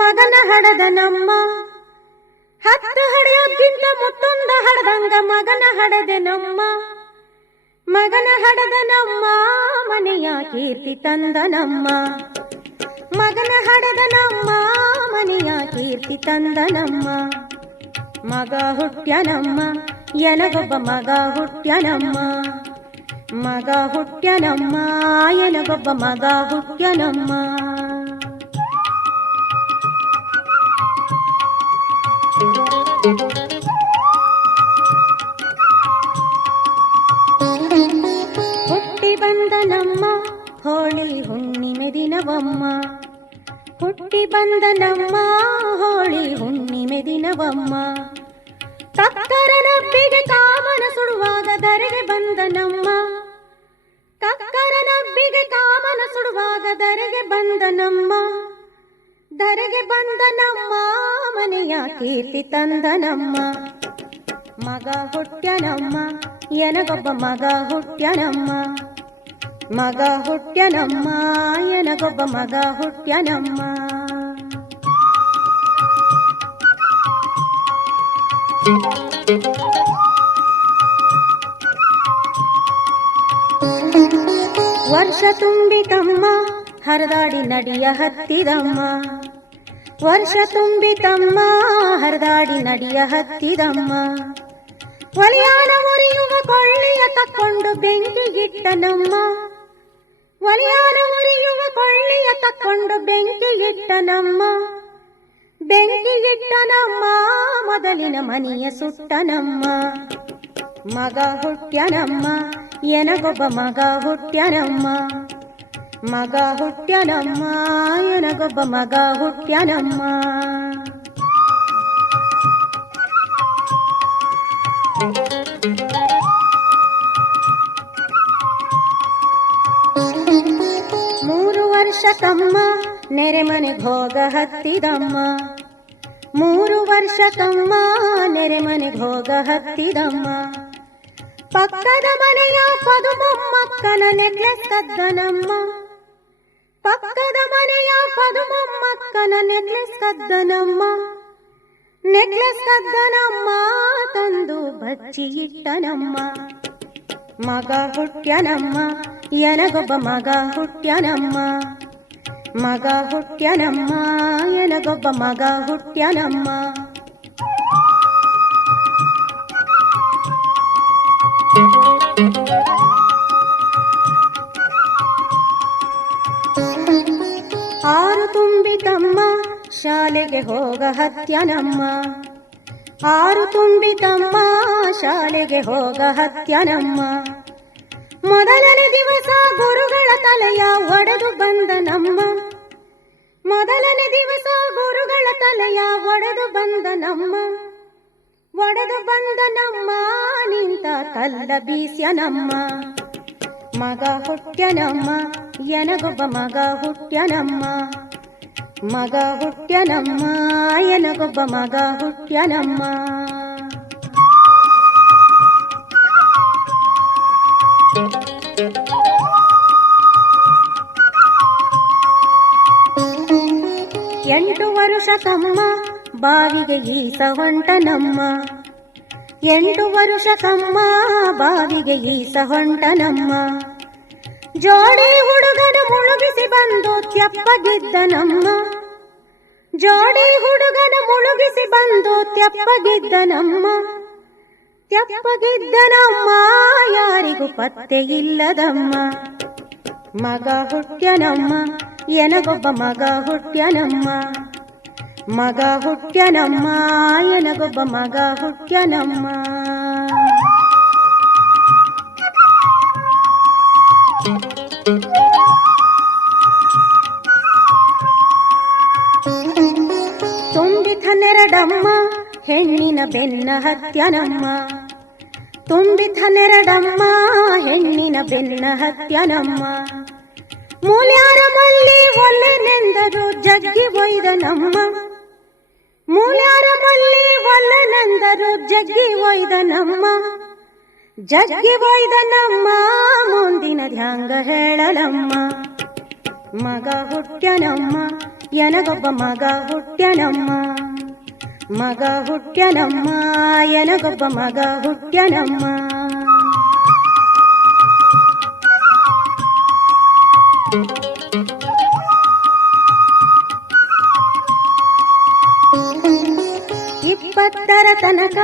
ಮಗನ ಹಡದ ನಮ್ಮ ಹತ್ತು ಹಡೆಯೋದ್ಕಿಂತ ಮುತ್ತೊಂದ ಹಡದಂಗ ಮಗನ ಹಡದೆ ನಮ್ಮ ಮಗನ ಹಡದ ನಮ್ಮ ಮನೆಯ ಕೀರ್ತಿ ತಂದ ನಮ್ಮ ಮಗನ ಹಡದ ನಮ್ಮ ಮನೆಯ ಕೀರ್ತಿ ತಂದ ನಮ್ಮ ಮಗ ಹುಟ್ಟ್ಯ ನಮ್ಮ ಎನಗೊಬ್ಬ ಮಗ ಹುಟ್ಟ್ಯ ನಮ್ಮ ಮಗ ಹುಟ್ಟ್ಯ ನಮ್ಮ ಎನಗೊಬ್ಬ ಮಗ ಹುಟ್ಟ್ಯ ನಮ್ಮ ಹುಟ್ಟಿ ಬಂದ ನಮ್ಮ ಹೋಳಿ ಹುಣ್ಣಿಮೆ ದಿನವಮ್ಮ ಹುಟ್ಟಿ ಬಂದ ನಮ್ಮ ಹೋಳಿ ಹುಣ್ಣಿಮೆ ದಿನವಮ್ಮ ಕಕ್ಕರನಬ್ಬಿಗೆ ಕಾಮನ ಸುಡುವಾಗ ಧರೆಗೆ ಬಂದ ನಮ್ಮ ಕಕ್ಕರನಬ್ಬಿಗೆ ಕಾಮನ ಸುಡುವಾಗ ಧರೆಗೆ ಬಂದ ನಮ್ಮ ಧರೆಗೆ ಬಂದ ನಮ್ಮ ಮನೆಯ ಕೀರ್ತಿ ತಂದ ನಮ್ಮ ಮಗ ಹುಟ್ಟ್ಯ ನಮ್ಮ ಎನಗೊಬ್ಬ ಮಗ ಹುಟ್ಟ್ಯ ನಮ್ಮ ಮಗ ಹುಟ್ಟ್ಯ ನಮ್ಮ ಎನಗೊಬ್ಬ ಮಗ ಹುಟ್ಟ್ಯ ನಮ್ಮ ವರ್ಷ ತುಂಬಿತಮ್ಮ ಹರದಾಡಿ ನಡಿಯ ಹತ್ತಿದಮ್ಮ ವರ್ಷ ತುಂಬಿತಮ್ಮ ಹರದಾಡಿ ನಡಿಯ ಹತ್ತಿದಮ್ಮ ಒಲಿಯಾನ ಉರಿಯುವ ಕೊಳ್ಳಿಯ ತಕ್ಕೊಂಡು ಬೆಂಕಿಗಿಟ್ಟ ನಮ್ಮ ಒಲಿಯಾನ ಉರಿಯುವ ಕೊಳ್ಳಿಯ ತಕ್ಕೊಂಡು ಬೆಂಕಿಗಿಟ್ಟ ನಮ್ಮ ಬೆಂಕಿಗಿಟ್ಟ ನಮ್ಮ ಮೊದಲಿನ ಮನೆಯ ಸುಟ್ಟ ನಮ್ಮ ಮಗ ಹುಟ್ಟ್ಯ ನಮ್ಮ ಎನಗೊಬ್ಬ ಮಗ ಹುಟ್ಟ್ಯ ನಮ್ಮ ಮಗ ಹುಟ್ಟ್ಯ ನಮ್ಮ ಎನಗೊಬ್ಬ ಮಗ ಹುಟ್ಟ್ಯ ನಮ್ಮ ಮೂರು ವರ್ಷಕ್ಕಮ್ಮ ನೆರೆಮನೆಗೆ ಹೋಗ ಹತ್ತಿದಮ್ಮ ಮೂರು ವರ್ಷಕ್ಕಮ್ಮ ನೆರೆಮನೆಗೆ ಹೋಗ ಹತ್ತಿದಮ್ಮ ಪಕ್ಕದ ಮನೆಯ ಪದುಮೊಮ್ಮಕ್ಕನ ನೆಕ್ಲೆಸ್ ಕದ್ದ ನಮ್ಮ ಪಕ್ಕದ ಮನೆಯ ಪದುಮೊಮ್ಮಕ್ಕನ ನೆಕ್ಲೆಸ್ ಕದ್ದ ನಮ್ಮ ನೆಕ್ಲೆಸ್ ಕದ್ದ ನಮ್ಮ ತಂದು ಬಚ್ಚಿ ಇಟ್ಟ ನಮ್ಮ ಮಗ ಹುಟ್ಟ್ಯ ನಮ್ಮ ಎನಗೊಬ್ಬ ಮಗ ಹುಟ್ಟ್ಯ ನಮ್ಮ ಮಗ ಹುಟ್ಟ್ಯ ನಮ್ಮ ಎನಗೊಬ್ಬ ಮಗ ಹುಟ್ಟ್ಯ ನಮ್ಮ ಆರು ತುಂಬಿತಮ್ಮ ಶಾಲೆಗೆ ಹೋಗ ಹತ್ಯ ನಮ್ಮ ಆರು ತುಂಬಿತಮ್ಮ ಶಾಲೆಗೆ ಹೋಗ ಹತ್ಯ ನಮ್ಮ ಮೊದಲನೇ ದಿವಸ ಗುರುಗಳ ತಲೆಯ ಒಡೆದು ಬಂದ ನಮ್ಮ ಮೊದಲನೇ ದಿವಸ ಗುರುಗಳ ತಲೆಯ ಒಡೆದು ಬಂದ ನಮ್ಮ ಒಡೆದು ಬಂದ ನಮ್ಮ ನಿಂತ ಕಲ್ಲ ಬೀಸ್ಯ ನಮ್ಮ ಮಗ ಹುಟ್ಟ್ಯ ನಮ್ಮ ಎನಗೊಬ್ಬ ಮಗ ಹುಟ್ಟ್ಯ ನಮ್ಮ ಮಗ ಹುಟ್ಟ್ಯ ನಮ್ಮ ಎನಗೊಬ್ಬ ಮಗ ಹುಟ್ಟ್ಯ ನಮ್ಮ ಎಂಟು ವರ್ಷಕ್ಕಮ್ಮ ಬಾವಿಗೆ ಈಸ ಹೊಂಟ ನಮ್ಮ ಎಂಟು ವರ್ಷಕ್ಕಮ್ಮ ಬಾವಿಗೆ ಈಸ ಹೊಂಟ ನಮ್ಮ ಜೋಡಿ ಹುಡುಗನ ಮುಳುಗಿಸಿ ಬಂದು ತೆಪ್ಪಗಿದ್ದ ನಮ್ಮ ಜೋಡಿ ಹುಡುಗನ ಮುಳುಗಿಸಿ ಬಂದು ತೆಪ್ಪಗಿದ್ದ ನಮ್ಮ ತೆಪ್ಪಗಿದ್ದ ನಮ್ಮ ಯಾರಿಗೂ ಪತ್ತೆ ಇಲ್ಲದಮ್ಮ ಮಗ ಹುಟ್ಟ್ಯ ನಮ್ಮ ಎನಗೊಬ್ಬ ಮಗ ಹುಟ್ಟ್ಯ ನಮ್ಮ ಮಗ ಹುಟ್ಟ್ಯ ನಮ್ಮ ಎನಗೊಬ್ಬ ಮಗ ಹುಟ್ಟ್ಯ ನಮ್ಮ ತುಂಬಿತನೆರಡಮ್ಮ ಹೆಣ್ಣಿನ ಬೆನ್ನ ಹತ್ಯ ನಮ್ಮ ತುಂಬಿತನೆರಡಮ್ಮ ಹೆಣ್ಣಿನ ಬೆನ್ನ ಹತ್ಯ ನಮ್ಮ ಮೂಲ್ಯಾರ ಮಲ್ಲಿ ಒಲ್ಲೆನೆಂದರು ಜಗ್ಗಿ ಒಯ್ದನಮ್ಮ. ಮೂಲ್ಯಾರ ಮಲ್ಲಿ ಒಲ್ಲೆನೆಂದರು ಜಗ್ಗಿ ಒಯ್ದನಮ್ಮ. ಜಗ್ಗಿ ಒಯ್ದನಮ್ಮ ಮುಂದಿನ ಧ್ಯಾಂಗ ಹೇಳಲಮ್ಮ. ಮಗ ಹುಟ್ಟ್ಯನಮ್ಮ ಎನಗೊಬ್ಬ ಮಗ ಹುಟ್ಟ್ಯನಮ್ಮ. ಮಗ ಹುಟ್ಟ್ಯನಮ್ಮ ಎನಗೊಬ್ಬ ಮಗ ಹುಟ್ಟ್ಯನಮ್ಮ. ಇಪ್ಪತ್ತರ ತನಕ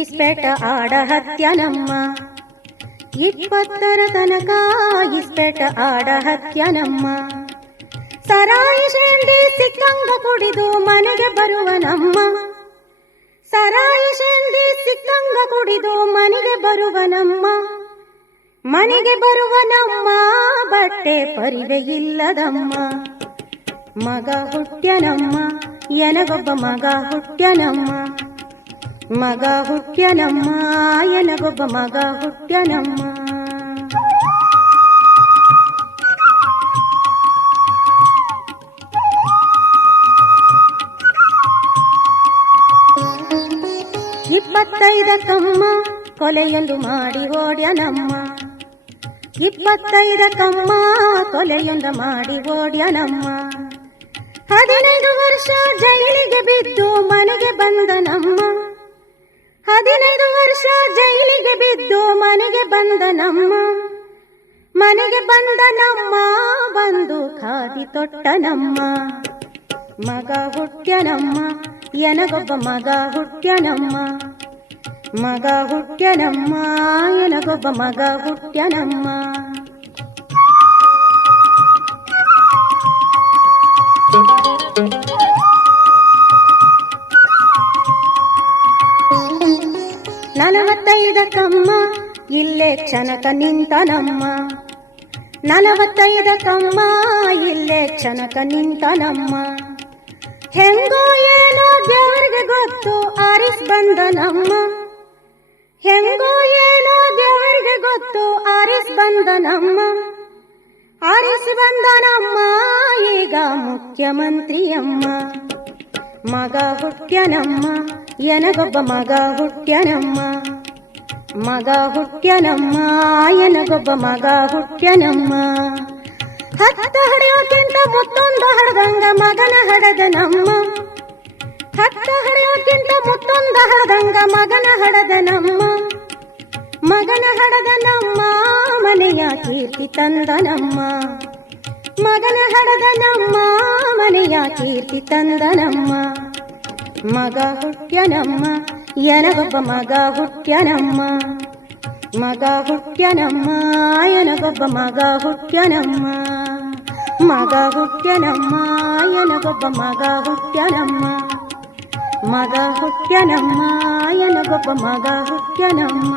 ಇಸ್ಪೇಟ ಆಡ ಹತ್ಯನಮ್ಮ. ಇಪ್ಪತ್ತರ ತನಕ ಇಸ್ಪೇಟ ಆಡ ಹತ್ಯನಮ್ಮ. ಸರಾಯಿ ಶೇಂದಿ ಸಿಕ್ಕಂಗ ಕುಡಿದು ಮನೆಗೆ ಬರುವನಮ್ಮ. ಸರಾಯಿ ಶೇಂದಿ ಸಿಕ್ಕಂಗ ಕುಡಿದು ಮನೆಗೆ ಬರುವನಮ್ಮ. ಮನೆಗೆ ಬರುವನಮ್ಮ ಬಟ್ಟೆ ಪರಿವೆ ಇಲ್ಲದಮ್ಮ. ಮಗ ಹುಟ್ಟ್ಯನಮ್ಮ ಎನಗೊಬ್ಬ ಮಗ ಹುಟ್ಟ್ಯನಮ್ಮ. ಮಗ ಹುಟ್ಟ್ಯನಮ್ಮ ಎನಗೊಬ್ಬ ಮಗ ಹುಟ್ಟ್ಯನಮ್ಮ. ಇಪ್ಪತ್ತೈದಕ್ಕಮ್ಮ ಕೊಲೆಯೊಂದು ಮಾಡಿ ಓಡ್ಯನಮ್ಮ. ಇಪ್ಪತ್ತೈದಕ್ಕಮ್ಮ ಕೊಲೆಯೊಂದು ಮಾಡಿ ಓಡ್ಯನಮ್ಮ. 15 ವರ್ಷ ಜೈಲಿಗೆ ಬಿದ್ದು ಮನೆಗೆ ಬಂದನಮ್ಮ. 15 ವರ್ಷ ಜೈಲಿಗೆ ಬಿದ್ದು ಮನೆಗೆ ಬಂದನಮ್ಮ. ಮನೆಗೆ ಬಂದನಮ್ಮ ಬಂದು ಖಾದಿ ತೊಟ್ಟನಮ್ಮ. ಮಗ ಹುಟ್ಟ್ಯನಮ್ಮ ಎನಗೊಬ್ಬ ಮಗ ಹುಟ್ಟ್ಯನಮ್ಮ. ಮಗ ಹುಟ್ಟ್ಯನಮ್ಮ ಎನಗೊಬ್ಬ ಮಗ ಹುಟ್ಟ್ಯನಮ್ಮ. ನಲವತ್ತೈದಕ್ಕಮ್ಮ ಇಲ್ಲೇ ಕ್ಷಣಕ ನಿಂತನಮ್ಮ. 45ಕಮ್ಮ ಇಲ್ಲೇ ಕ್ಷಣಕ ನಿಂತನಮ್ಮ. ಹೆಂಗೋ ಏನೋ ದೇವರಿಗೆ ಗೊತ್ತು ಆರಿಸ್ ಬಂದನಮ್ಮ. ಹೆಂಗೋ ಏನೋ ದೇವರಿಗೆ ಗೊತ್ತು ಆರಿಸ್ ಬಂದನಮ್ಮ. ಆರಿಸ್ ಬಂದನಮ್ಮ ಈಗ ಮುಖ್ಯಮಂತ್ರಿಯಮ್ಮ. ಮಗ ಹುಟ್ಟ್ಯನಮ್ಮ ಎನಗೊಬ್ಬ ಮಗ ಹುಟ್ಟ್ಯನಮ್ಮ. ಮಗ ಹುಟ್ಟ್ಯನಮ್ಮ ಎನಗೊಬ್ಬ ಮಗ ಹುಟ್ಟ್ಯನಮ್ಮ. ಹತ್ತ ಹಡೆಯೋಕ್ಕಿಂತ ಮುತ್ತೊಂದು ಹಡದಂಗ ಮಗನ ಹಡದನಮ್ಮ. ಹತ್ತ ಹಡೆಯೋಕ್ಕಿಂತ ಮುತ್ತೊಂದು ಹಡದಂಗ ಮಗನ ಹಡದನಮ್ಮ. ಮಗನ ಹಡದನಮ್ಮ ಮನೆಯ ಕೀರ್ತಿ ತಂದನಮ್ಮ. ಮಗನ ಹಡದನಮ್ಮ ಮನೆಯ ಕೀರ್ತಿ ತಂದನಮ್ಮ. ಮಗ ಹುಟ್ಟ್ಯನಮ್ಮ ಎನಗೊಬ್ಬ ಮಗ ಹುಟ್ಟ್ಯನಮ್ಮ. ಮಗ ಹುಟ್ಟ್ಯನಮ್ಮ ಎನಗೊಬ್ಬ ಮಗ ಹುಟ್ಟ್ಯನಮ್ಮ. ಮಗ ಹುಟ್ಟ್ಯನಮ್ಮ ಎನಗೊಬ್ಬ ಮಗ ಹುಟ್ಟ್ಯನಮ್ಮ. ಮಗ ಹುಟ್ಟ್ಯನಮ್ಮ ಎನಗೊಬ್ಬ ಮಗ ಹುಟ್ಟ್ಯನಮ್ಮ.